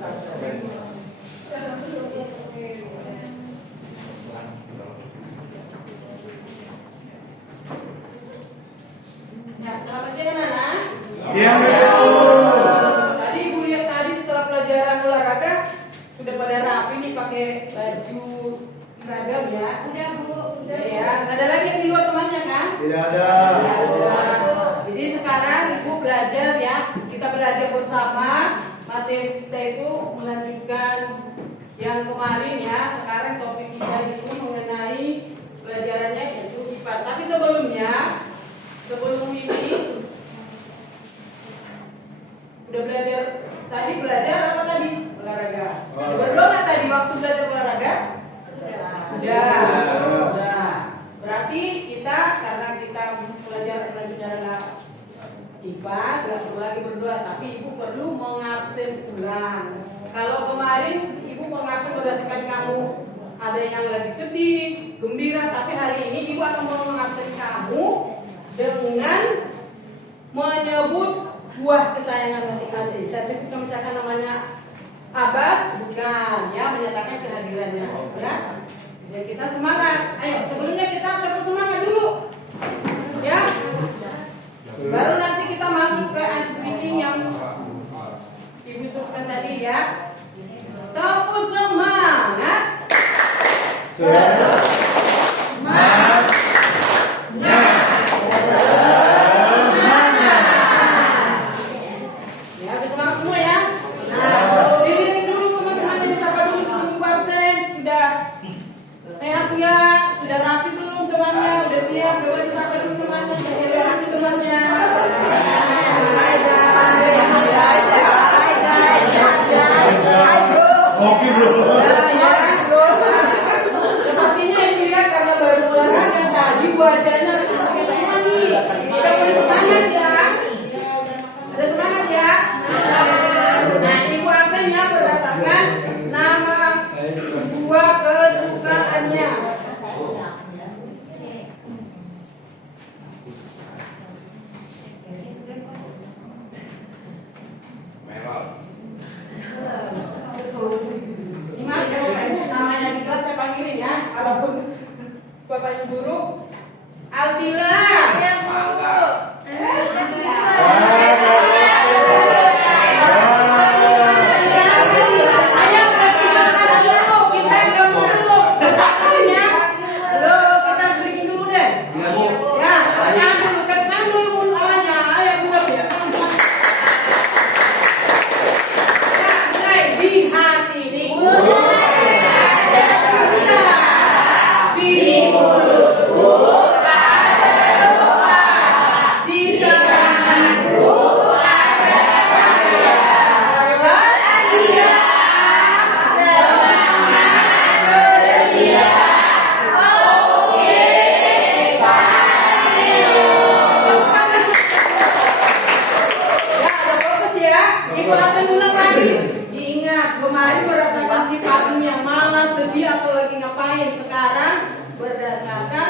Ya, selamat siang anak-anak. Siang. Tadi Ibu lihat tadi setelah pelajaran olahraga sudah pada rapi nih pakai baju seragam ya. Udah Bu, udah Ya, nggak ada lagi yang di luar temannya kan? Tidak ada. Jadi sekarang Ibu belajar ya. Kita belajar bersama. Materi kita itu melanjutkan yang kemarin ya. Sekarang topik kita itu mengenai pelajarannya yaitu IPA. Tapi sebelum ini udah belajar apa tadi? Olahraga. Berdoa nggak tadi waktu belajar olahraga? Sudah. Berarti kita karena kita belajar selanjutnya adalah IPA, sudah perlu lagi berdoa. Tapi Ibu perlu mengabsen ulang. Kalau kemarin Ibu mengabsen berdasarkan kamu ada yang lagi sedih, gembira, tapi hari ini Ibu akan mengabsen kamu dengan menyebut buah kesayangan masing-masing. Saya sebutkan misalkan namanya Abbas, bukan ya, menyatakan kehadirannya ya. Dan kita semangat. Ayo, sebelumnya kita tetap semangat dulu ya. Baru nanti kita masuk ke ice breaking yang Ibu sebutkan tadi ya. Tepuk semangat. Ya, semangat semua ya. Nah, diri dulu teman-teman, jadi siapa dulu sebelum absen sudah sehat ya, sudah rapi belum temannya, udah siap, coba disapa dulu temannya, sudah rapi temannya. Kopi bro. Sepertinya ini ya karena baru olahraga tadi wajahnya semakin semangat. Kita boleh semangat ya. Ada semangat ya. Nah, Ibu absennya berdasarkan nama buah kesukaannya. Ini mah namanya di kelas saya panggilin ya. Walaupun Bapak Ibu guru Aldila. Ya Bu. Ayo kita kelas dulu, kita gabung dulu. Betapanya, kita sedikit dulu deh. Ya, ketan dulu awalnya. Ayo kita biar. Ya, mulai di hati di mulutku ada doa, di tanganku ada karya. Bahagia, semangat belia. Oke, sayo. Ya, ada fokus ya. Ibu absen ulang lagi. Ingat, kemarin berdasarkan sifatmu yang malas, sedih atau lagi ngapain. Sekarang berdasarkan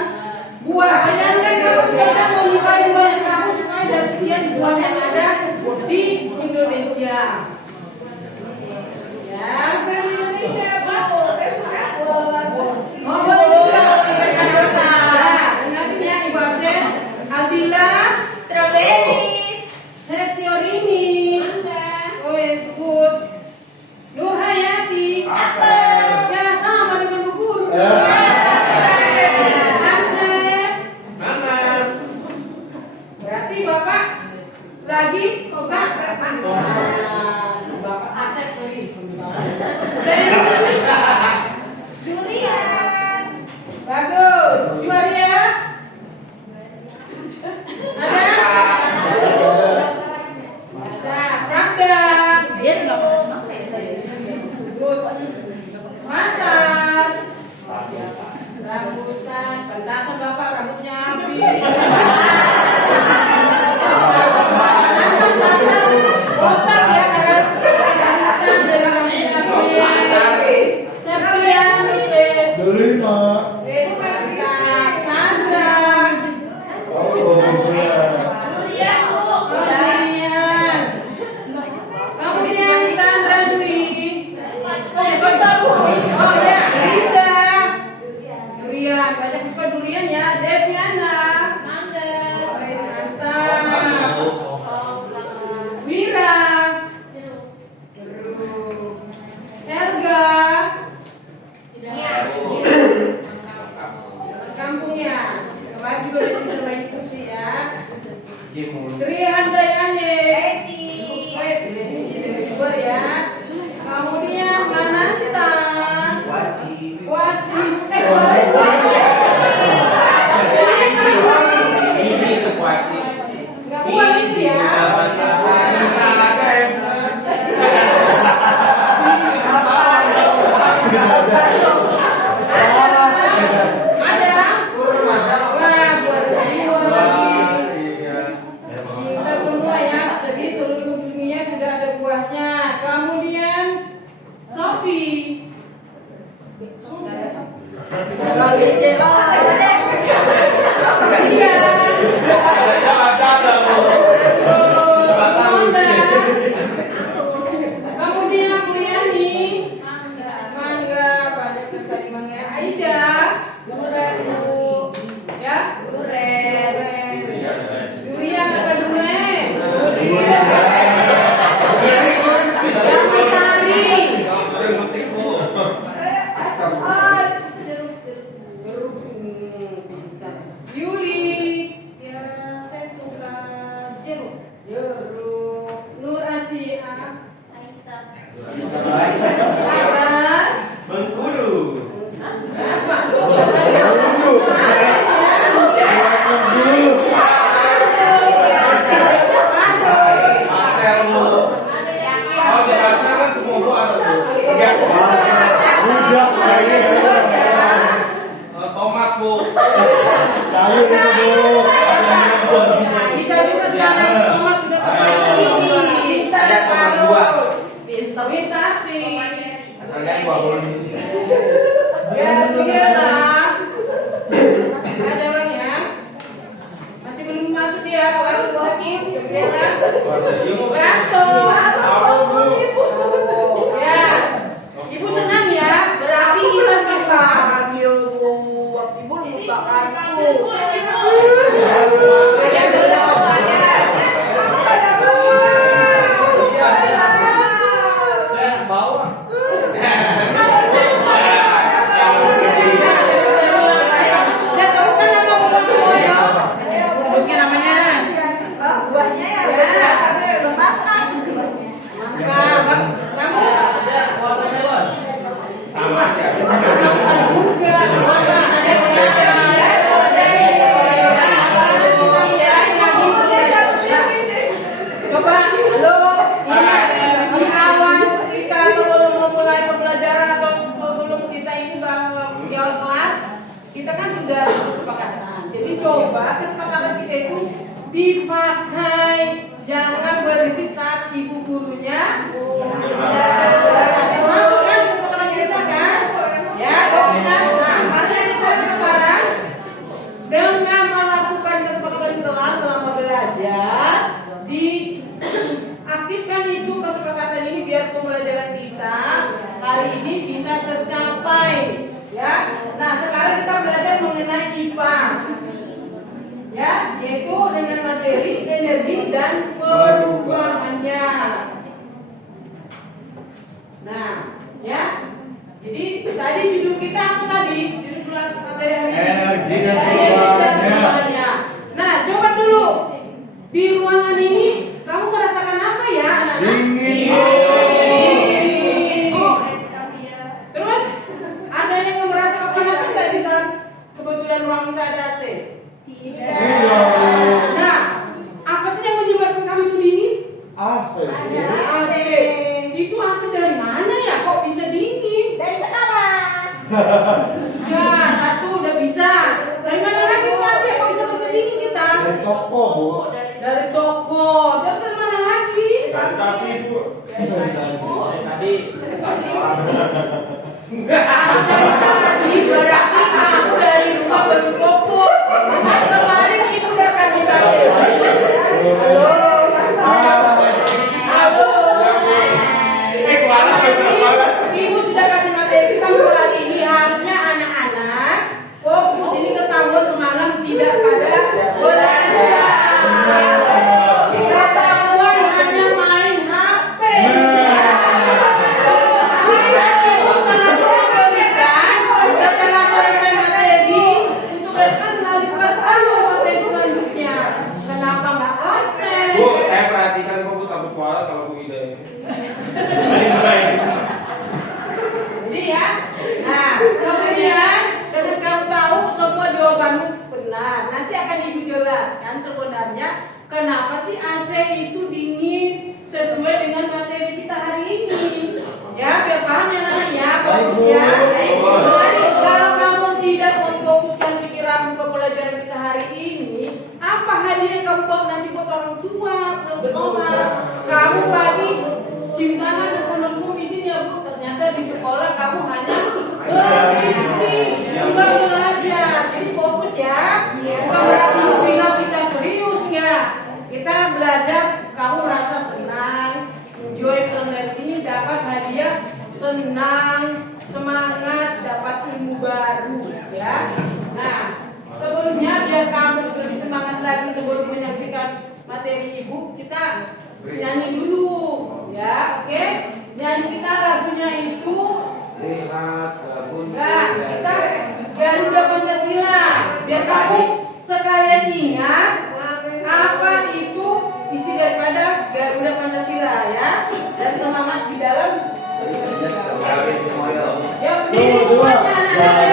buah. Bayangkan kalau kita menyukai buah yang kamu sukai dan sekian buah yang ada di Indonesia. Ya, saya di Indonesia, Pak. Oh, boleh juga. Ya, dengarin ya, Ibu absen. Aldila, Strawberry. Setiorini. Oh, sebut. Nur Hayati. Ya, sama dengan Bu Guru. Asep. Berarti Bapak lagi suka. Nah, kopi. Gak bece lah. Iya. Kemudian Mulyani, Mangga, banyak tadi Mangga. Aida, Duren, ya, Duren. Durian apa Duren? Jambusari. Yuli, Ya, saya suka jeruk. Jeruk. Nur Asia, Aisyah. Aras. Bengkulu. Marcel lu. Oh, di Marcel kan semua gua ada tuh. Rujak saya. Tomat bu. Sayur itu Bu. Bisa juga sekarang semua sudah terpenuhi. Pintar kalau pintar. Harganya 20. Ya, iyalah. Ada orangnya. Masih belum masuk dia. Kalau sakit, Gabriela. Ranto. Ya. Ibu senang ya. Berarti kita suka. Panggil Bu, ibu lupakanku. Ada jawabannya. Saya sebutkan nama bukan ya. Sebutkan namanya. Buahnya ya, semangat. Kamu Sama aja. coba halo di awal kita sebelum memulai pembelajaran atau sebelum kita ini di awal kelas kita kan sudah kesepakatan. Jadi coba kesepakatan kita itu dipakai, jangan berisik saat ibu gurunya masuk kan kesepakatan kita kan ya. Nah mari kita sekarang dengan melakukan kesepakatan kelas selama belajar, diaktifkan itu kesepakatan ini biar pembelajaran kita hari ini bisa tercapai ya. Nah sekarang kita belajar mengenai IPAS ya, yaitu dengan materi energi dan perubahannya. Nah ya, jadi tadi judul kita apa tadi? Judul materi Energi dan perubahannya. Nah coba dulu di ruangan ini kamu merasakan apa ya anak-anak? Dingin. Terus ada yang merasa kepanasan nggak di saat kebetulan ruang kita ada AC? Nah, apa sih yang menyebabkan kami itu dingin? AC. AC. Itu AC dari mana ya? Kok bisa dingin? Dari sekarang. Ya, satu udah bisa. Dari mana lagi tuh AC? Kok bisa dingin kita? Dari toko Bu. Dari toko. Dari mana lagi? Dari tadi Bu. Dari tadi berarti kamu dari rumah beli toko. Kan kemarin ibu udah kasih materi. Halo. Ibu sudah kasih materi kita untuk hari ini. Harusnya anak-anak fokus ini ketahuan semalam tidak pada belajar. Ketahuan hanya main HP. Setelah selesai materi, untuk besok selalu dibahas dulu materi selanjutnya. Kenapa nggak konsen? Bu, saya perhatikan kok Bu takut kualat kalau Bu ide. Jadi ya, nah kemudian dengan kamu tahu semua jawabanmu benar, nanti akan ibu jelaskan sebenarnya kenapa sih AC itu dingin sesuai dengan materi kita hari ini. Ya, biar paham ya namanya, fokus ya. Jadi kalau kamu tidak memfokuskan pikiranmu ke pelajaran kita hari ini, apa hadiah yang kamu bawa nanti buat orang tua, buat sekolah? Kamu pagi cium tangan dan salam izin ya Bu, ternyata di sekolah senang, semangat dapat ilmu baru ya. Nah, sebelumnya biar kamu lebih semangat lagi sebelum menyaksikan materi ibu, kita nyanyi dulu ya, oke? Nyanyi kita lagunya itu kita Garuda Pancasila. Biar kamu sekalian ingat apa itu isi daripada Garuda Pancasila ya, dan semangat di dalam. Ya, berdiri semuanya anak-anak.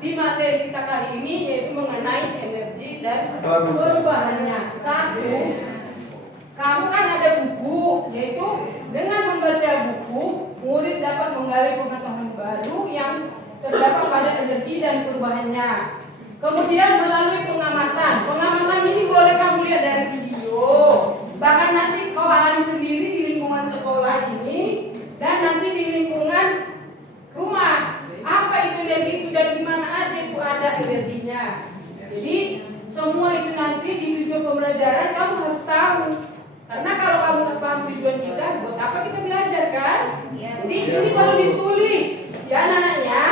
Di materi kita kali ini yaitu mengenai energi dan perubahannya. Satu, kamu kan ada buku, yaitu dengan membaca buku, murid dapat menggali pengetahuan baru yang terdapat pada energi dan perubahannya. Kemudian melalui pengamatan, pengamatan ini boleh kamu lihat dari video, bahkan nanti kau alami sendiri di lingkungan sekolah ini dan nanti di lingkungan rumah. Apa itu energi itu dan di mana aja itu ada energinya. Jadi semua itu nanti di tujuan pembelajaran kamu harus tahu. Karena kalau kamu nggak paham tujuan kita, buat apa kita belajar kan? Jadi ini perlu ditulis ya anak-anaknya,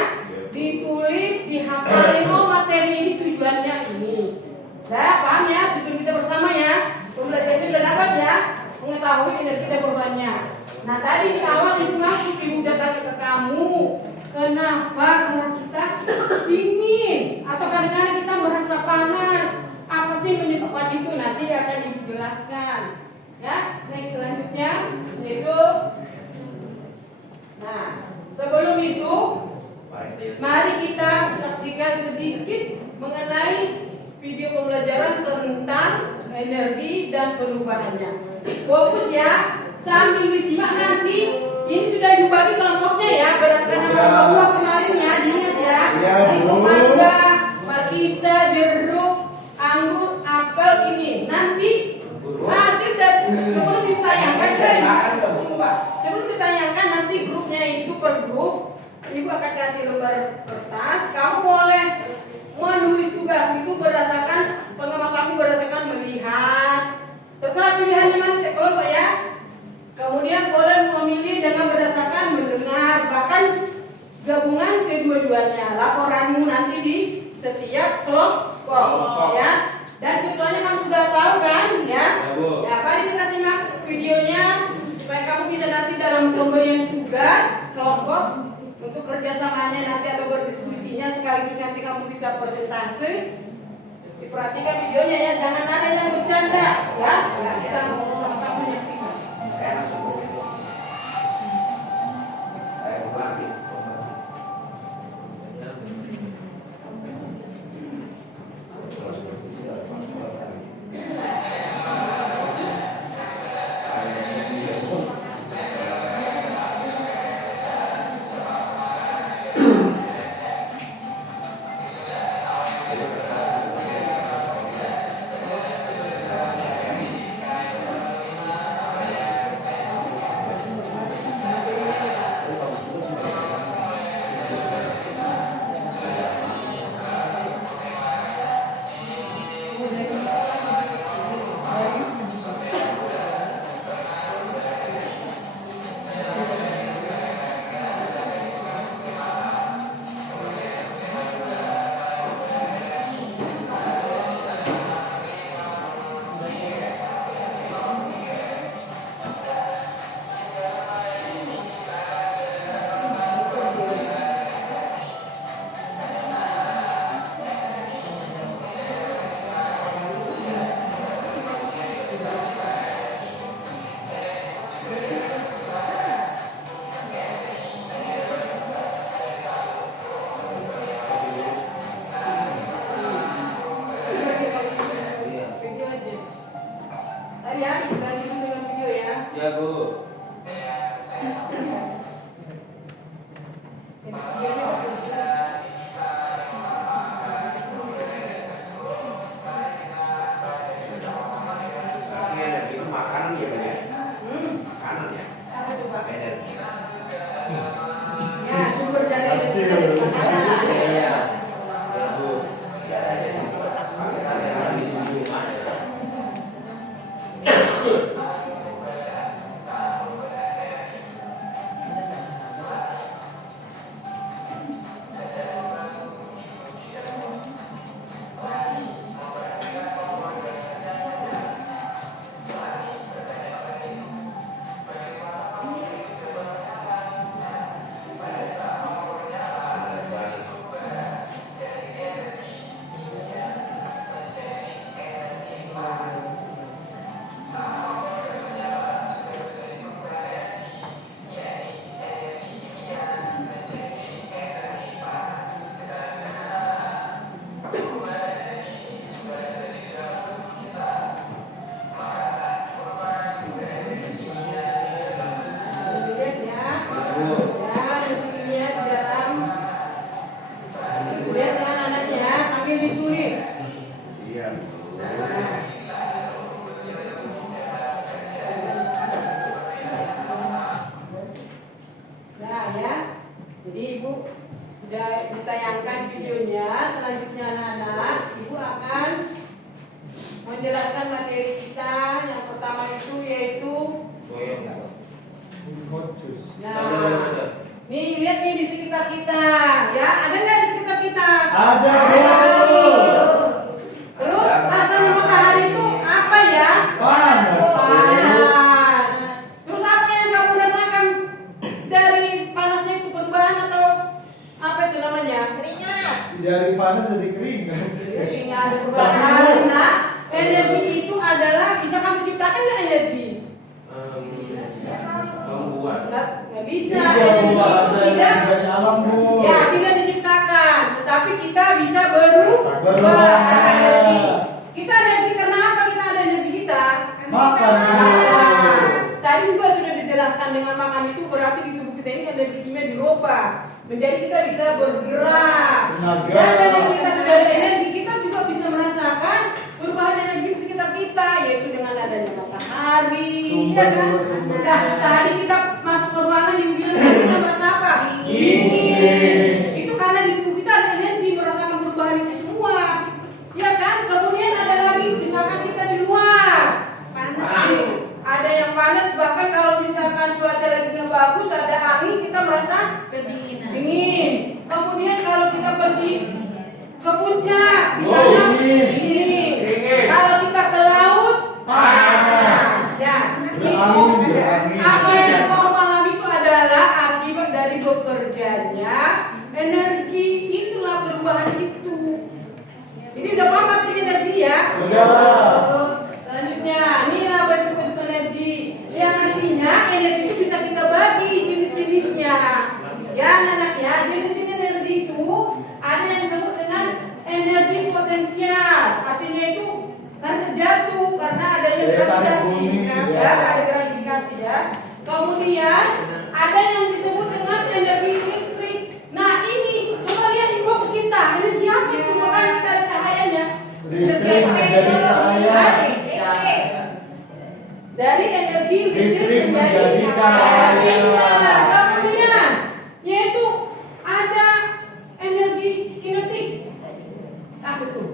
ditulis, dihafalin. Oh materi ini tujuannya ini. Nah paham ya tujuan kita bersama ya. Pembelajaran ini sudah dapat ya mengetahui energi dan perubahannya. Nah tadi di awal itu masuk ibu udah tanya ke kamu. Kenapa kelas kita dingin atau kadang-kadang kita merasa panas? Apa sih menyebabkan itu? Nanti akan dijelaskan. Ya, next selanjutnya yaitu. Nah, sebelum itu, mari kita saksikan sedikit mengenai video pembelajaran tentang energi dan perubahannya. Fokus ya, sambil disimak nanti. Ini sudah dibagi kelompoknya ya, berdasarkan nama buah kemarin ya, diingat ya. Itu mangga, pakisa, jeruk, anggur, apel ini. Nanti hasil dan sebelum ditayangkan, sebelum ditayangkan nanti grupnya itu per grup, ibu akan kasih lembar kertas. Kamu boleh menulis tugas itu berdasarkan pengamatan kamu berdasarkan melihat. Terserah pilihannya mana kelompok ya. Kemudian boleh memilih dengan berdasarkan mendengar, bahkan gabungan kedua-duanya. Laporanmu nanti di setiap kelompok ya. Dan ketuanya kamu sudah tahu kan ya. Ya, mari kita simak videonya supaya kamu bisa nanti dalam pemberian tugas kelompok untuk kerjasamanya nanti atau berdiskusinya sekaligus nanti kamu bisa presentasi. Diperhatikan videonya ya, jangan ada yang bercanda ya. Nah, kita sama-sama menyaksikan. sambil ditulis. Iya. Nah ya, jadi ibu udah ditayangkan videonya. Selanjutnya anak-anak, ibu akan menjelaskan materi kita. Yang pertama itu yaitu, nah, nih lihat nih di sekitar kita, ya ada nggak di sekitar kita? Ada. Terus asalnya matahari itu apa ya? Panas. Panas. Terus apa yang kamu rasakan dari panasnya itu, perubahan atau apa itu namanya? Keringat. Dari panas jadi keringat. Keringat, perubahan. Nah, energi itu adalah bisa kamu ciptakan nggak energi? Nggak bisa. Tidak Energi ada tidak. dari alam, Bu. Ya, tidak diciptakan, tetapi kita bisa berubah Berubah. energi. Kita energi karena apa kita ada energi kita? Makan, Bu. Nah, tadi juga sudah dijelaskan dengan makan itu berarti di tubuh kita ini energi kimia dirubah menjadi kita bisa bergerak. Tenaga. Dan energi kita sudah ada energi, kita juga bisa merasakan perubahan energi di sekitar kita, yaitu dengan adanya matahari. Ya kan? Nah, tadi kita masuk ke ruangan di bilang kita merasa apa? Dingin. Itu karena di tubuh kita ada energi merasakan perubahan itu semua. Ya kan? Kemudian ada lagi misalkan kita di luar. Panas. Ada yang panas, bahkan kalau misalkan cuaca lagi yang bagus, ada angin, kita merasa Kedinginan. dingin. Kemudian kalau kita pergi ke puncak, di sana dingin. Kalau kita ke laut, panas. Ya, itu apa yang kamu alami itu adalah akibat dari bekerjanya energi, itulah perubahan itu. Ini udah paham artinya energi ya? Sudah. Selanjutnya, inilah bentuk-bentuk energi yang nantinya energi itu bisa kita bagi jenis-jenisnya. Ya anak-anak ya, jenis-jenis energi itu ada yang disebut dengan energi potensial. Artinya itu karena jatuh, karena adanya Daya tarik gravitasi, bumi, ya, ya. ada gravitasi ya. Kemudian ada yang disebut dengan energi listrik. Nah ini coba lihat di fokus kita, energi apa itu makanya dari cahayanya? Listrik menjadi cahaya. Dari energi Listrik menjadi menjadi cahaya. Nah, kemudian yaitu ada energi kinetik. Apa itu?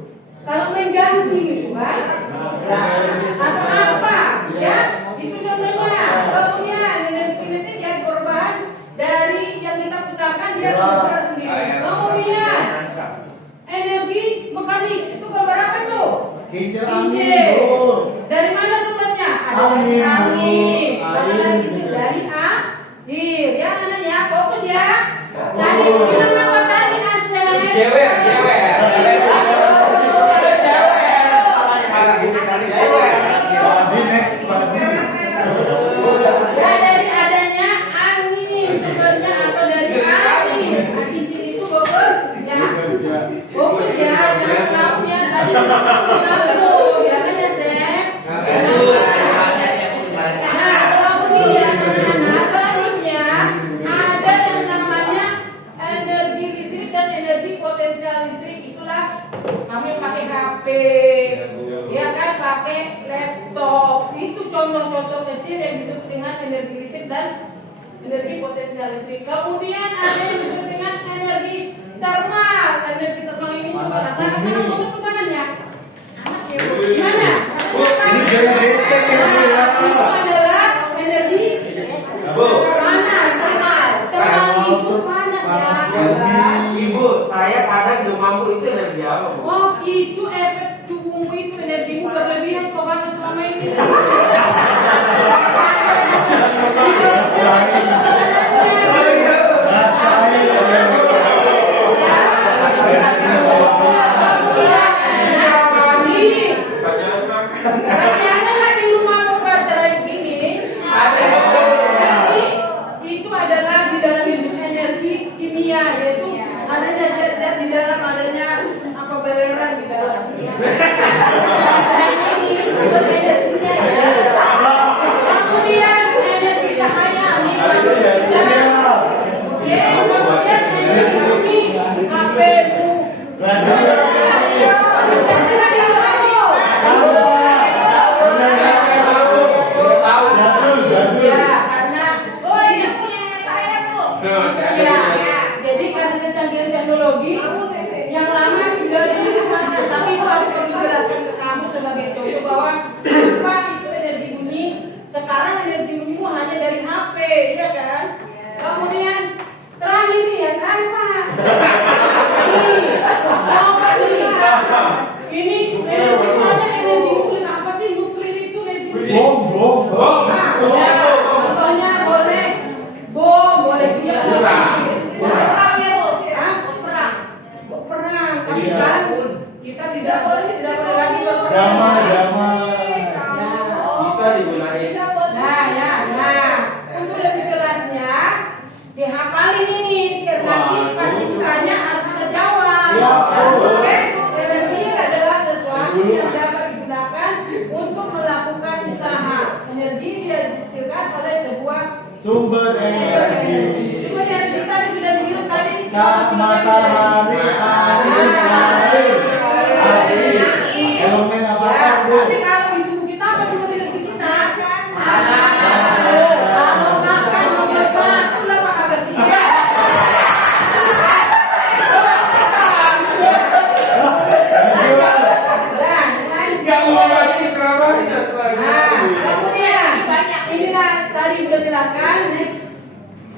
Kalau main gangsing itu kan? Atau apa? Ya, itu contohnya. Kemudian energi kinetik yang perubahan dari yang kita putarkan dia bergerak sendiri. Kemudian energi mekanik itu beberapa tuh? Kincir Kincir. angin, Bu. Dari mana sumbernya? Ada dari Angin, Bu. angin. Bahkan Air lagi juga. dari air. Ya anak-anaknya, fokus ya. Tadi bilang apa tadi Asep? Badi next badi. Ya dari adanya angin sumbernya atau dari angin. Nah, cincin itu fokus ya. Bekerja. Fokus ya. Jangan lautnya tadi lalu. Ya kan ya Sep? Nah, kemudian anak-anak selanjutnya ada yang namanya energi listrik dan energi potensial listrik. Itulah kami pakai HP, ya kan pakai laptop. Itu contoh-contoh kecil yang disebut dengan energi listrik dan energi potensial listrik. Kemudian ada yang disebut dengan energi termal. Energi termal ini coba Panas rasakan bumi. karena masuk tangannya. Ya, Gimana? Bu, ini gaya gesek ya, Bu, ya. Itu adalah energi panas, panas. Termal itu panas Panas ya. bumi. Ibu, saya kadang demam Bu, itu energi apa Bu? Oh, itu efek tubuhmu itu energimu berlebihan kok banget selama ini. Rasain. Masih ada nggak di rumah baterai begini? Itu adalah di dalam itu energi kimia, yaitu adanya zat-zat di dalam, adanya apa belerang di dalam. Ini sumber energinya ya. Kemudian energi cahaya nih. yang lama tinggal di rumah, tapi Ibu harus menjelaskan ke kamu sebagai cowok bahwa apa itu energi bunyi. Sekarang energi bunyimu hanya dari HP, ya kan? Kemudian terakhir nih ya, terakhir Pak. Ini energi mana energi nuklir apa sih nuklir itu energi nuklir? Bom. Contohnya boleh bom, boleh juga Perang ya, Bu. perang. Tapi Iya. sekarang kita tidak boleh lagi berperang. Damai. Bisa digunain. Nah, untuk lebih jelasnya dihafalin ini karena nanti pas ditanya harus bisa jawab. Siap, Bu. Oke? Energi adalah sesuatu yang dapat digunakan untuk melakukan usaha. Energi dihasilkan oleh sebuah Sumber energi. sumber energi tadi sudah dibilang tadi. Matahari, air. Elemen apa Ya, Bu? tapi kalau di tubuh kita apa sumber energi kita? Kalau makan nomor satu lah Pak ada siapa? Nggak mau kasih kenapa tidak selanjutnya? Kemudian inilah tadi udah jelaskan. Next,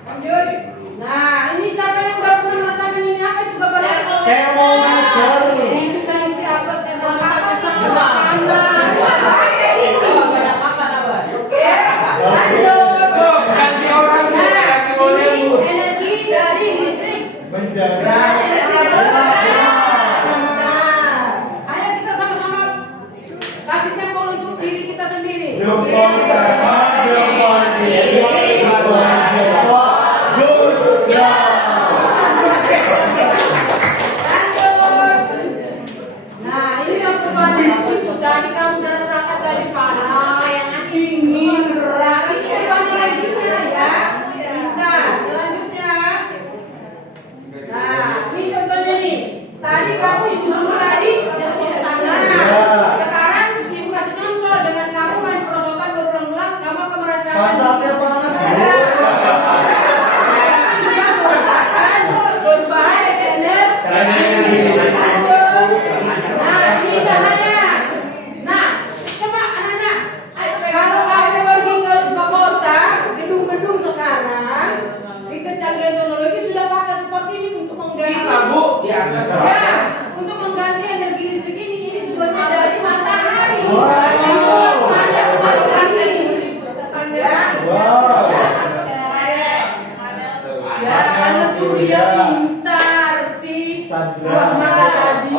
lanjut. Nah, ini siapa yang udah pernah merasakan ini apa itu Bapak? Termometer. Ini kita isi apa? Termometer sama panas. Oke, lanjut. Oh, ganti orang Bu, ganti model Ini Bu. energi dari listrik. Menjaga. Ayo kita sama-sama kasih jempol untuk diri kita sendiri. Jempol kanan, jempol kiri, jempol jempol. Good job. Nah, ini yang perubahan itu tadi kamu udah rasakan tadi panas, dingin, berat. Ini perubahan energinya ya. Nah, selanjutnya. Nah, ini contohnya nih. Tadi kamu ibu suruh tadi yang tusuk tangan. Sekarang ibu kasih contoh dengan kamu main perosotan berulang-ulang, kamu akan merasakan Pantatnya panas. berbahaya energi. Nah, ini bahaya. Nah, coba anak-anak, kalau kamu pergi ke kota, gedung-gedung sekarang di kecanggihan teknologi sudah pakai seperti ini untuk mengganti. Kita Bu diangkat. Ya, untuk mengganti energi listrik ini sumbernya dari matahari. Wow. Panel matahari. Ya. Wow. Ya, karena surya pintar si Sadra. buah mata tadi.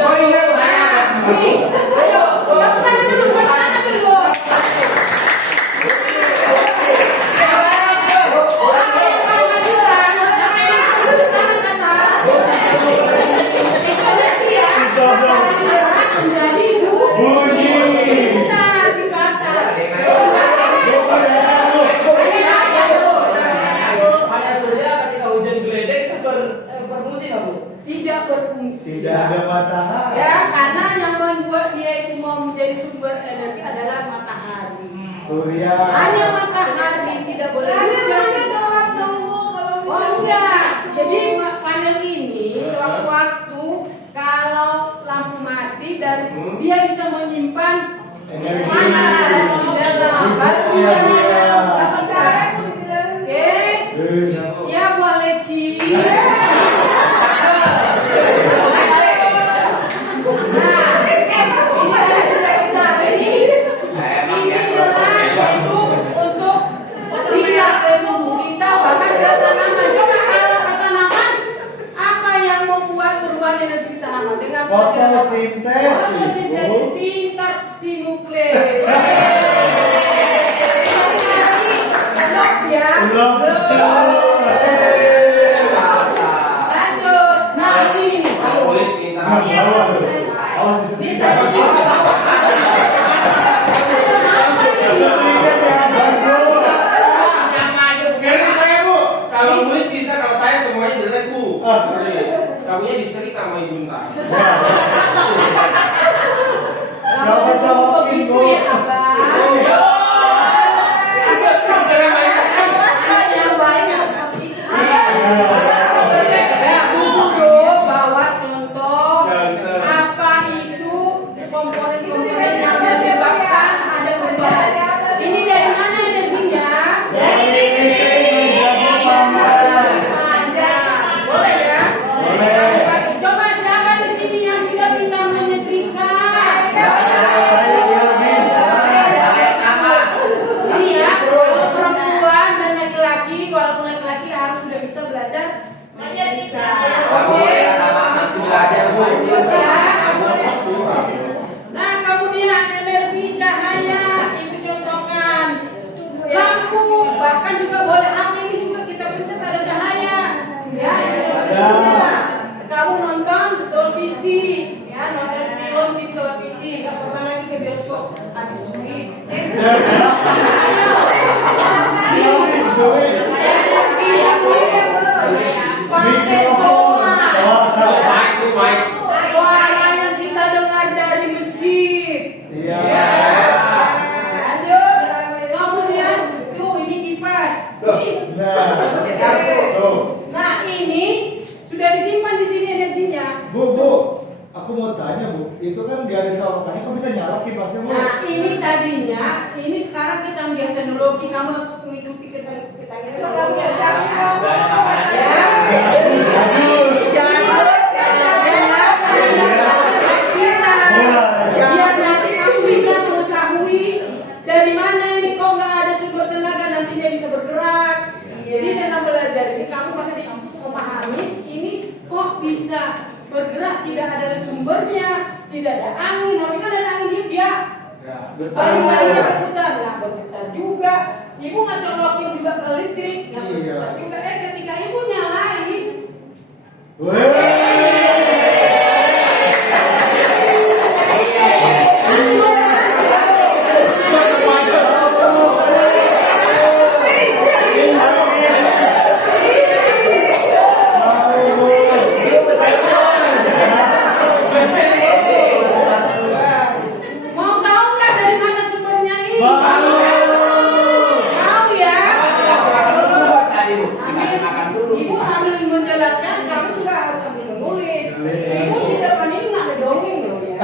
Oh iya saya. Nih, ayo, tepuk tangan dulu, tepuk tangan dulu. Menjadi Bunyi. Nah, si kata. Pada surya ketika hujan geledek itu berfungsi nggak Bu? Tidak berfungsi. Tidak ada matahari. Ya, karena yang membuat dia itu mau menjadi sumber energi adalah matahari. Surya. Hanya matahari, tidak boleh hujan. Oh enggak, jadi panel ini sewaktu-waktu kalau lampu mati dan dia bisa menyimpan Energi. panas di dalam baru bisa nyala. Oke, ya buah leci. Ini jelas itu untuk bisa ke tubuh kita bahkan ke tanaman. Coba kalau ke tanaman, apa yang membuat perubahan energi di tanaman dengan Fotosintesis. fotosintesis pintar si nuklir. Blok ya. Blok. Lanjut. Nah ini. Polis kita. Awas. Awas di sini. Biarin saya Bu. Kalau nulis kita, kalau saya semuanya jelek Bu. Kamunya disetrika sama Ibu ntar. Jawab-jawabin, Bu. Begitu ya, Abang. Yang banyak. Nah, kemudian energi cahaya itu contohkan lampu, bahkan juga boleh HP ini juga kita pencet ada cahaya, ya. Kamu nonton televisi, ya, nonton film di televisi, nggak pernah lagi ke bioskop habis duit. Pakai doa. Suara yang kita dengar dari masjid. Iya. Lanjut. Kemudian tuh ini kipas. Nah ini sudah disimpan di sini energinya. Bu, aku mau tanya Bu, itu kan dialin sama bapaknya, kok bisa nyala kipasnya Bu? Nah ini tadinya, ini sekarang kita ambil teknologi, kamu harus mengikuti kita biar nanti kamu bisa mengetahui dari mana ini kok nggak ada sumber tenaga nantinya bisa bergerak. Jadi dalam belajar ini kamu pasti memahami ini kok bisa bergerak, tidak ada sumbernya, tidak ada angin. Tapi kan ada angin dia balik-baliknya berputar, nah berputar juga. Ibu nggak colokin juga ke listrik, yang berputar juga. Ketika ibu nyalain, mau tahu nggak dari mana sumbernya ini? Tahu ya? Ibu sambil menjelaskan, kamu juga harus sambil menulis. Ibu di depan ini nggak ada dongeng loh ya.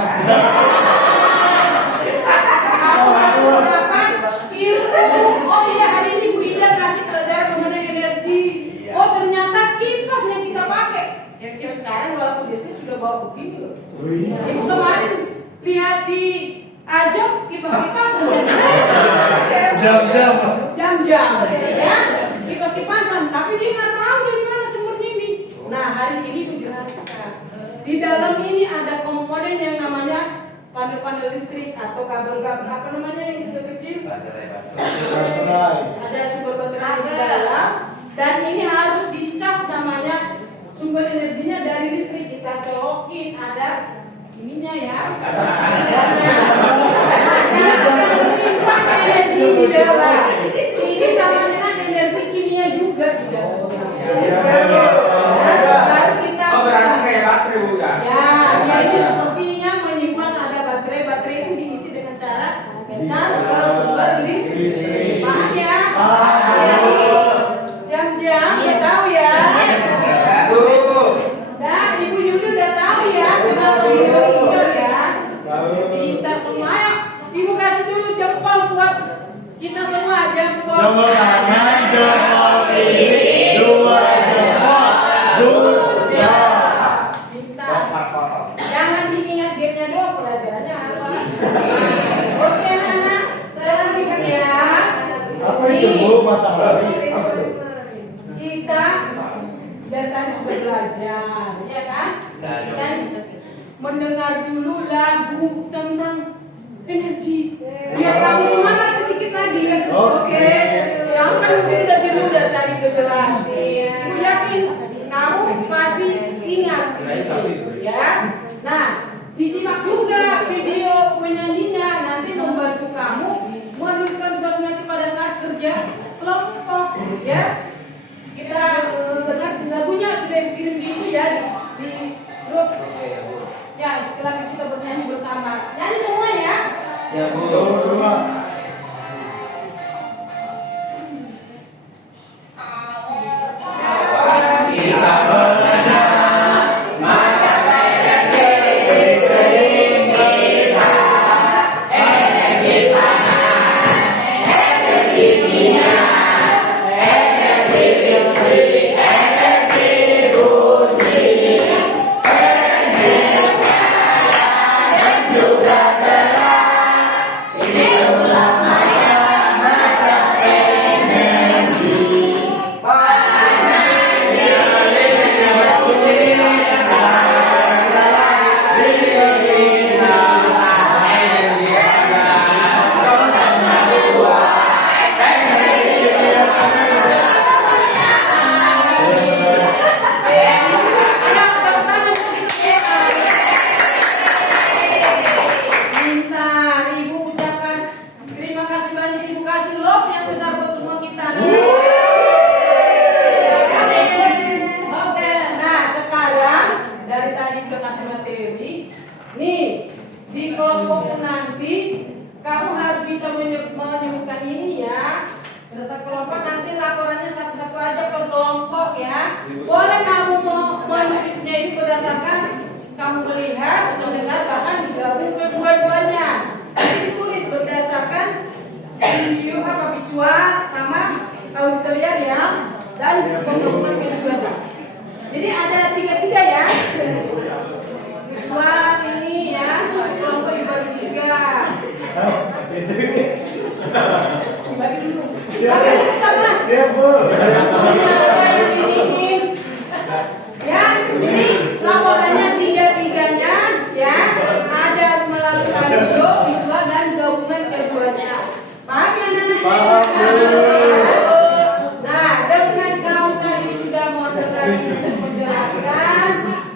Ilmu. Oh iya, hari ini Bu Ida kasih pelajaran mengenai energi. Oh ternyata kipas yang kita pakai. Cewek-cewek sekarang walaupun biasanya sudah bawa begini loh. Ibu kemarin lihat si Ajab kipas-kipas jam-jam ya kipas-kipasan, tapi dia nggak tahu dari mana sumbernya ini. Nah hari ini menjelaskan di dalam ini ada komponen yang namanya panel-panel listrik atau kabel-kabel apa namanya yang kecil-kecil, ada sumber baterai di dalam, dan ini harus dicas namanya sumber energinya dari listrik, kita colokin ada ininya ya. Siswa energi di dalam. Ini sama dengan energi kimia juga di dalamnya. Baru kita. Berarti kayak baterai Bu ya? Ya, ini sepertinya menyimpan ada baterai. Baterai itu diisi dengan cara ngecas ke sumber listrik. Paham ya? Jam-jam, ya tahu ya. Nah, Ibu Yuli udah tahu ya. Kenapa ya? Kita semua, Ibu kasih dulu jempol buat kita semua, jempol. Jempol kanan, jempol kiri, dua jempol, Pintas. Jangan diingat gamenya doang, pelajarannya apa? Oke anak, selanjutnya ya. Apa itu Bu? Matahari? Apa itu? Kita dari tadi sudah belajar, ya kan? Dan mendengar dulu lagu tentang energi. Biar kamu semangat sedikit lagi. Oke. Kamu kan sudah jenuh dari tadi udah jelasin. Ibu yakin kamu pasti ingat di sini, ya. Nah, disimak juga video penyanyinya, nanti membantu kamu menuliskan tugas nanti pada saat kerja kelompok, ya. Kita lagunya sudah dikirim di itu ya di grup. Ya, setelah kita bernyanyi bersama. Nyanyi semua ya. Ya Bu. Ini berkelompok ya. Boleh kamu menulisnya ini berdasarkan kamu melihat, mendengar, bahkan digabung kedua-duanya. Jadi ditulis berdasarkan video visual sama auditorial ya, dan penggabungan kedua-duanya. Jadi ada tiga ya. Visual ini ya, kelompok dibagi 3. Dibagi dulu. Bagi dulu Pak Mas. Siap, Bu. Ya, ini laporannya tiga-tiganya ya, ada melalui audio, visual dan gabungan keduanya. Paham ya anak-anak? Nah, dengan kamu tadi sudah menjelaskan,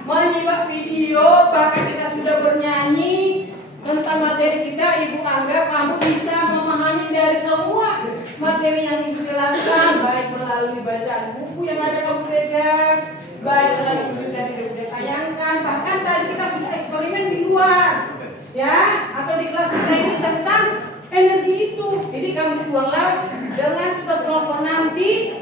menyimak video, bahkan kita sudah bernyanyi tentang materi kita, Ibu anggap kamu bisa memahami dari semua materi yang Ibu jelaskan, baik melalui bacaan buku yang ada kamu belajar, baik melalui video yang sudah tayangkan, bahkan tadi kita sudah eksperimen di luar, ya, atau di kelas kita ini tentang energi itu. Jadi kamu tuanglah dengan tugas kelompok nanti.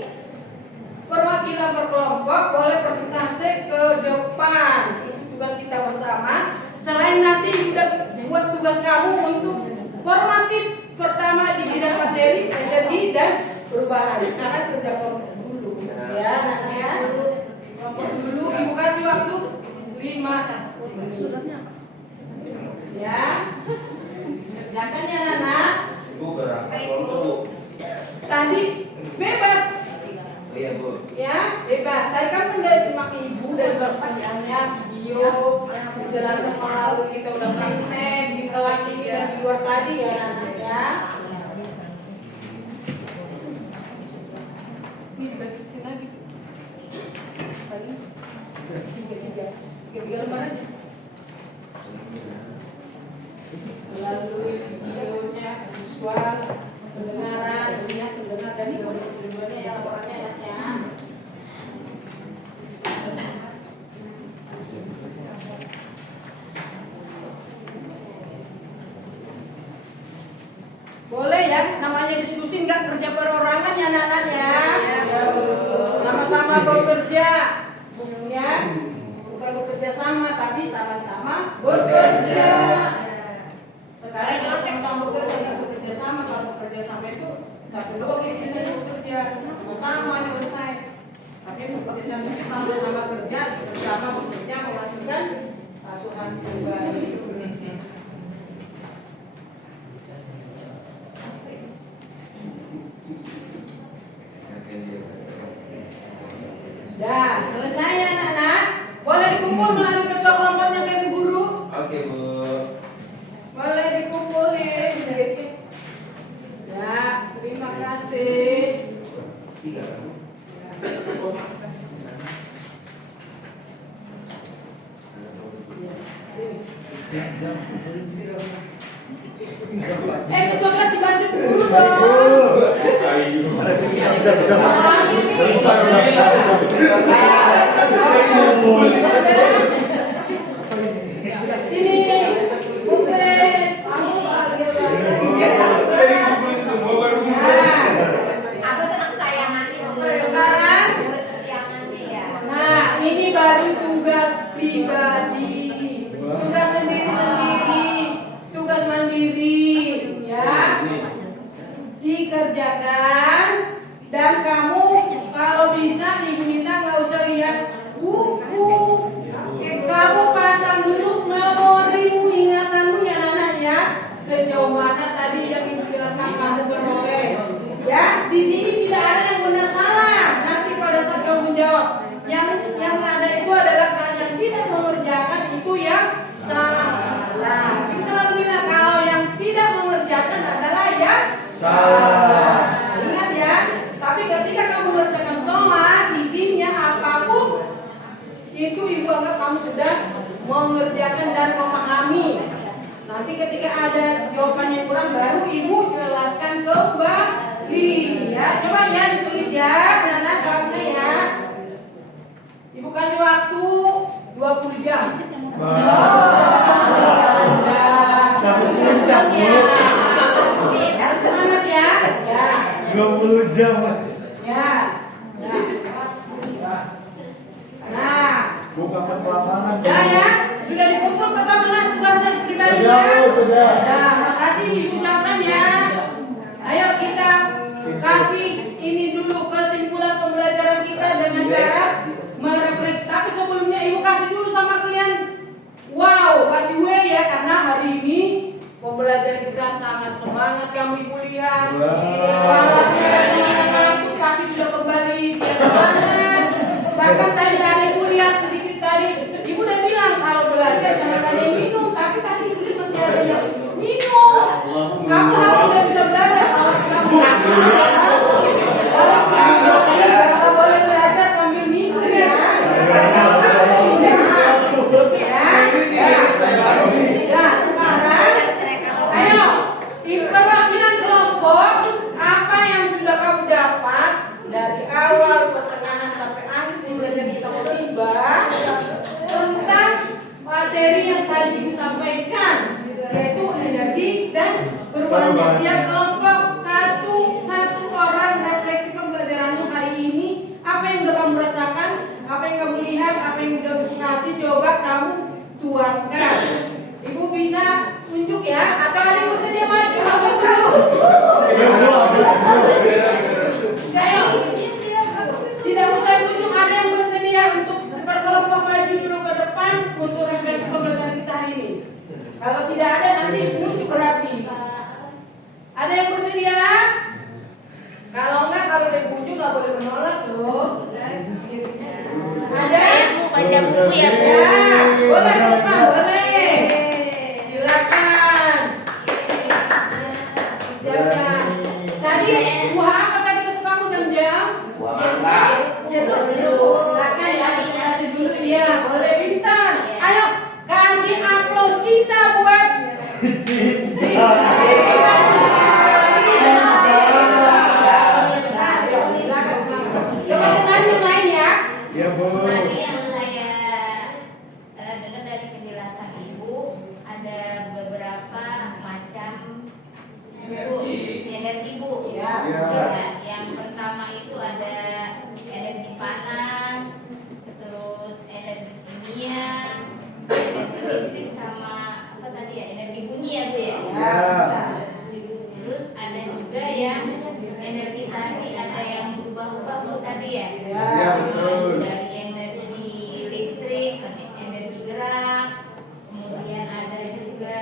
Perwakilan berkelompok boleh presentasi ke depan. Itu tugas kita bersama. Selain nanti sudah buat tugas kamu untuk formatif pertama di bidang materi, energi dan perubahan. Karena kerja kelompok dulu. Ya, ya. Kelompok dulu. Ibu kasih waktu 5 menit. Ya. Kerjakan ya anak. Ibu berangkat dulu. Tadi bebas. Iya, Bu. Ya, bebas. Tadi kan udah simak Ibu dan kelas panjangnya video penjelasan melalui kita udah praktek di kelas ini dan di luar tadi ya anak ya. Ini dibagi sini lagi. Tadi tiga lembar aja. Melalui videonya, visual, pendengaran, dunia pendengar dan keduanya ya laporannya ya. Boleh ya, namanya diskusi nggak kerja perorangan ya anak-anak ya. Sama-sama bekerja, ya. Bukan bekerja sama, tapi sama-sama bekerja. Sekarang kalau sama-sama bekerja dan bekerja sama, kalau bekerja sama itu satu doang yang bisa bekerja sama-sama selesai. Tapi bekerja itu sama-sama kerja, bersama bekerja menghasilkan satu hasil baik. Dah, selesai ya anak-anak. Boleh dikumpul melalui ketua kelompoknya ke Ibu Guru. Oke, Bu. Boleh dikumpulin. Ya, terima kasih. Ketua kelas dibantu Ibu Guru dong. Mana sih bisa. Sini, Bu Grace. Aku senang sayangan ini. Sekarang, Sayangannya ya. nah ini baru tugas pribadi, tugas sendiri-sendiri, tugas mandiri, ya. Dikerjakan dan kamu kalau bisa Ibu minta nggak usah lihat buku. Kamu pasang dulu memorimu, ingatanmu ya anak ya. Sejauh mana tadi yang Ibu jelaskan kamu beroleh. Ya, di sini tidak ada yang benar salah. Nanti pada saat kamu menjawab, yang ada itu adalah yang tidak mengerjakan itu yang salah. Kita selalu bilang kalau yang tidak mengerjakan adalah yang salah. Ingat ya. Tapi ketika kamu mengerjakan sholat, isinya apapun itu Ibu anggap kamu sudah mengerjakan dan memahami. Nanti ketika ada jawaban yang kurang baru Ibu jelaskan kembali ya. Coba ya ditulis ya, anak-anak jawabnya ya. Ibu kasih waktu 20 jam. Sampai puncak, Bu. Harus semangat ya. Ya. 20 jam. Ya. Bukan perkelasangan. Ya, sudah dikumpul ke 14 pribadi. Sudah, Bu, sudah. Nah, makasih diucapkan ya. Ayo kita kasih ini dulu kesimpulan pembelajaran kita dengan cara merefleksi. Tapi sebelumnya ibu kasih dulu sama kalian. Wow, kasih W ya karena hari ini pembelajaran kita sangat semangat kami kuliah. Kami sudah kembali semangat. Bahkan tadi ada yang kuliah sedikit tadi. Ibu udah bilang kalau belajar jangan ada yang minum. Tapi tadi ibu masih ada yang minum. Kamu harus sudah bisa belajar. Kalau kamu boleh belajar sambil minum ya. Ya, sekarang ayo perwakilan kelompok apa yang sudah kamu dapat dari awal pertengahan sampai akhir pembelajaran kita mau tiba tentang materi yang tadi ibu sampaikan yaitu energi dan berwarna. Tiap kelompok satu orang refleksi pembelajaranmu hari ini, apa yang sudah kamu rasakan, apa yang kamu lihat, apa yang sudah kasih, coba kamu tuangkan. Ibu bisa tunjuk ya, atau ada yang bersedia maju? Ayo, tidak usah tunjuk, ada yang bersedia untuk berkelompok maju dulu ke depan untuk refleksi pembelajaran kita hari ini. Kalau tidak ada nanti tunjuk berapi. Ada yang bersedia? Kalau enggak, kalau ada bujuk nggak boleh menolak loh. Ada? Baca buku ya, Bu. Ya, boleh ke depan, boleh. Silakan. Silakan. Tadi buah apa tadi kesukaanmu jam-jam? Buah mangga. Silakan ya, kasih dulu ya. Boleh pintar. Ayo kasih aplaus cinta buat Coba dengar yang lain ya. Iya, Bu. Tadi yang saya dengar dari penjelasan Ibu ada beberapa macam energi Bu. Ya. Ya, yang pertama itu ada energi panas, terus energi kimia, energi listrik sama apa tadi ya, energi bunyi ya Bu ya. Ya. Terus ada juga yang energi tadi ada yang berubah-ubah Bu tadi ya. Iya, betul. Dari energi listrik, energi gerak, kemudian ada juga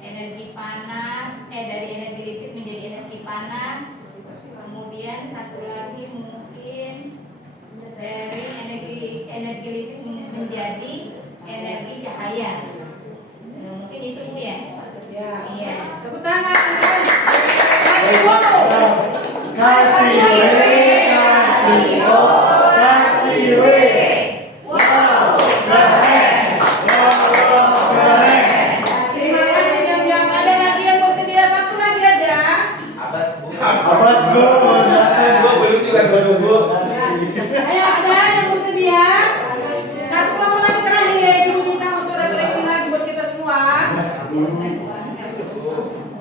energi panas, dari energi listrik menjadi energi panas, kemudian satu lagi mungkin dari energi listrik menjadi energi cahaya. Mungkin itu Bu ya. Ya. Iya. Tepuk tangan. Kasih wow. Kasih W, kasih O, kasih W. Wow, keren. Wow, keren. Terima kasih yang ada lagi yang bersedia satu lagi aja. Abas Bu. Awas, Bu. Gua belum juga Bu. Ayo ada yang bersedia? Satu kelompok lagi terakhir. Ibu minta untuk refleksi lagi buat kita semua.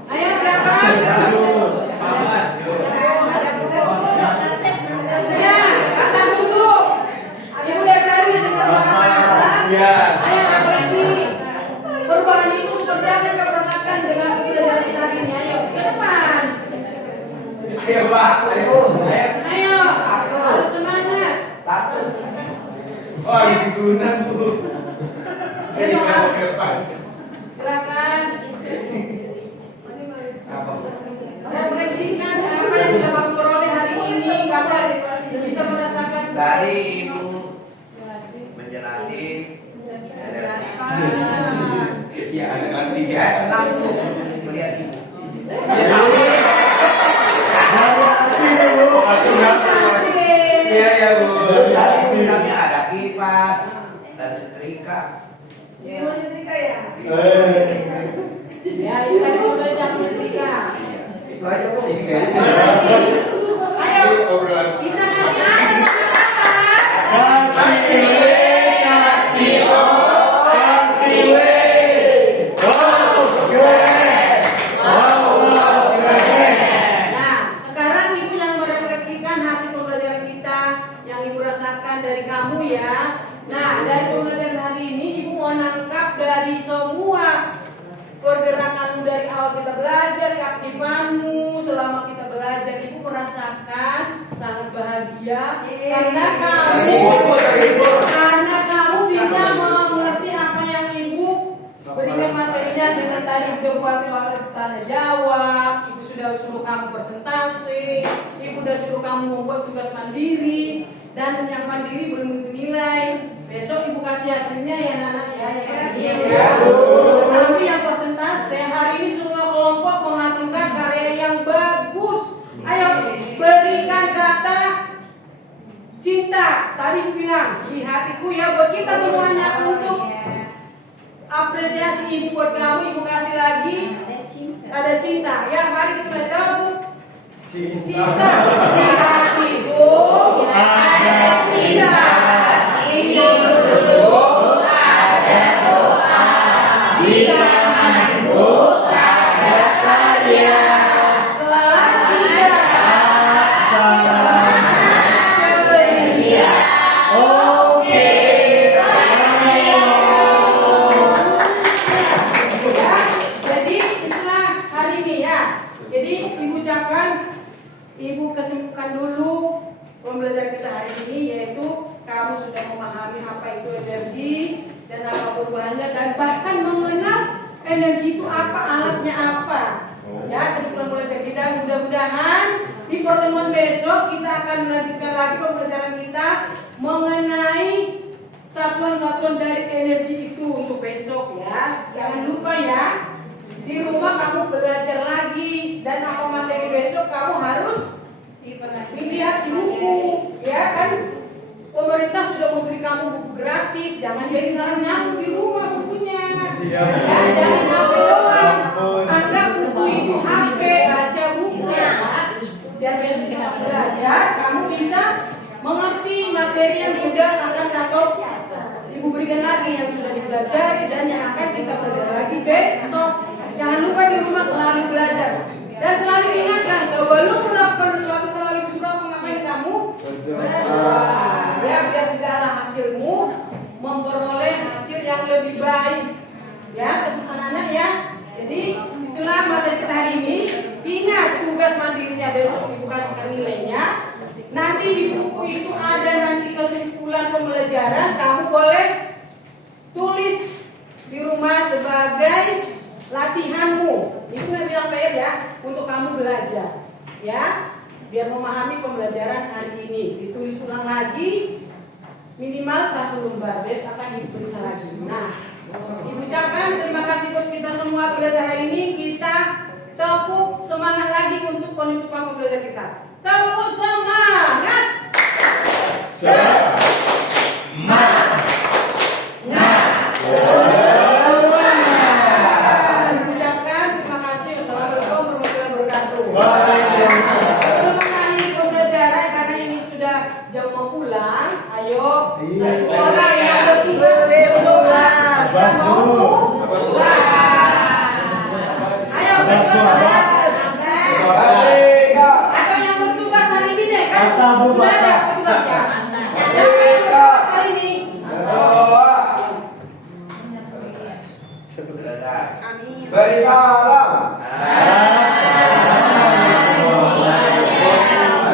Ayo siapa? Ya, kata dulu. Ibu dari tadi yang dengar Iya. Ayo refleksi. Perubahan itu seperti apa yang kamu rasakan dengan pembelajaran kita hari ini? Ayo ke depan. Ayo Pak, ayo. Ayo, harus semangat. Wah, ini sunat Bu. Ayo, Ke depan. silakan. Apa Bu? Refleksikan apa yang sudah kamu peroleh hari ini. Kamu bisa merasakan. Tadi Ibu Jelasin. menjelasin Iya, ada kelas 3. ya senang tuh melihat Ibu. Iya ya Bu. Terus tadi bilangnya ada kipas dan setrika. Ya, itu tadi udah jam ketika. Itu aja Bu. Ayo, kita kasih apa sama kakak? Kasih W, kasih O, kasih W. Wow, keren. Wow, keren. Nah, sekarang ibu yang merefleksikan hasil pembelajaran kita yang ibu rasakan dari kamu ya. Nah, dari pembelajaran hari ini Ibu mau nangkap dari semua pergerakanmu dari awal kita belajar, keaktifanmu selama kita belajar. Ibu merasakan sangat bahagia karena kamu bisa mengerti apa yang Ibu berikan materinya. Dengan tadi udah buat soal tanya jawab, Ibu sudah suruh kamu presentasi, Ibu udah suruh kamu membuat tugas mandiri, dan yang mandiri belum dinilai. Besok Ibu kasih hasilnya ya anak ya. Tapi yang presentasi hari ini semua kelompok menghasilkan karya yang bagus. Ayo berikan kata cinta. Tadi Ibu bilang di hatiku ya buat kita semuanya untuk apresiasi Ibu buat kamu. Ibu kasih lagi ada cinta. Ya mari kita tepuk cinta. Di hatiku ada cinta. Ini dulu ada doa. Di tanganku ada karya. Kelas 3 semangat ceria. Oke. Jadi itulah hari ini ya. Jadi Ibu ucapkan, Ibu kesimpulan dulu pembelajaran kita hari ini, yaitu kamu sudah memahami apa itu energi dan apa perubahannya, dan bahkan mengenal energi itu apa, alatnya apa. Ya, kesimpulan belajar kita. Mudah-mudahan di pertemuan besok kita akan melanjutkan lagi pembelajaran kita mengenai satuan-satuan dari energi itu untuk besok ya. Jangan lupa ya, di rumah kamu belajar lagi, dan apa materi besok kamu harus dilihat di buku, ya kan? Pemerintah sudah memberi kamu buku gratis, jangan jadi salah nyambung di rumah bukunya. Ya, jangan HP doang. Anggap buku itu HP, baca buku ya. Biar besok kita belajar, kamu bisa mengerti materi yang sudah akan atau Ibu berikan lagi yang sudah dipelajari dan yang akan kita pelajari lagi besok. Jangan lupa di rumah selalu belajar dan selalu ingatkan sebelum melakukan sesuatu selalu suruh mengapain kamu berdoa. Ya, biar segala hasilmu memperoleh hasil yang lebih baik. Ya, anak-anak ya. Jadi itulah materi kita hari ini. Ingat tugas mandirinya besok Ibu kasihkan nilainya. Nanti di buku itu ada nanti kesimpulan pembelajaran. Kamu boleh tulis di rumah sebagai latihanmu. Itu yang bilang PR ya, untuk kamu belajar. Ya, biar memahami pembelajaran hari ini. Ditulis ulang lagi minimal 1 lembar, besok akan diperiksa lagi. Nah, Ibu ucapkan terima kasih buat kita semua belajar hari ini. Kita tepuk semangat lagi untuk penutupan pembelajaran kita. Tepuk semangat. Semangat. Ucapkan terima kasih. Wassalamualaikum warahmatullahi wabarakatuh. Sebelum mengakhiri pembelajaran karena ini sudah jam mau pulang, ayo sekolah yang bertugas berdoa. Ayo berdoa. Atau yang bertugas hari ini deh kan? Sudah ada petugasnya. Siapa yang bertugas hari ini? Beri salam.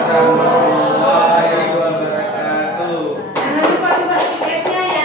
Assalamualaikum warahmatullahi wabarakatuh. Jangan lupa tugas tiketnya ya.